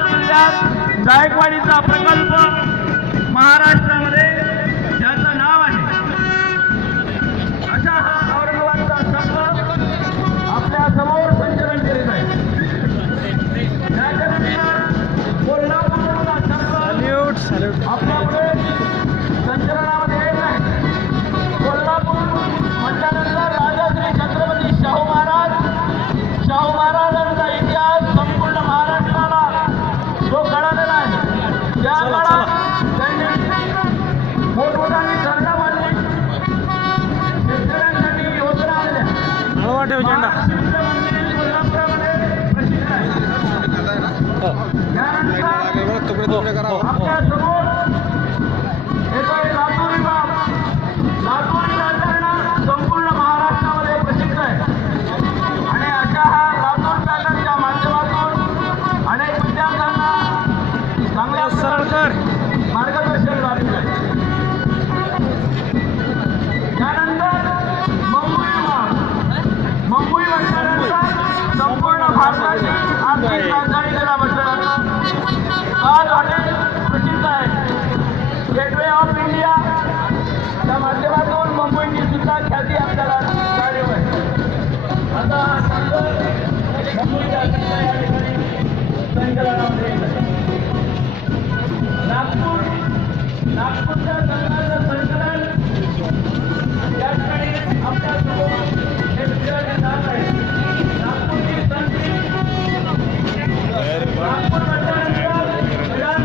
जिल्ह्यात जायकवाडीचा प्रकल्प महाराष्ट्र आहे त्या काळात त्यांनी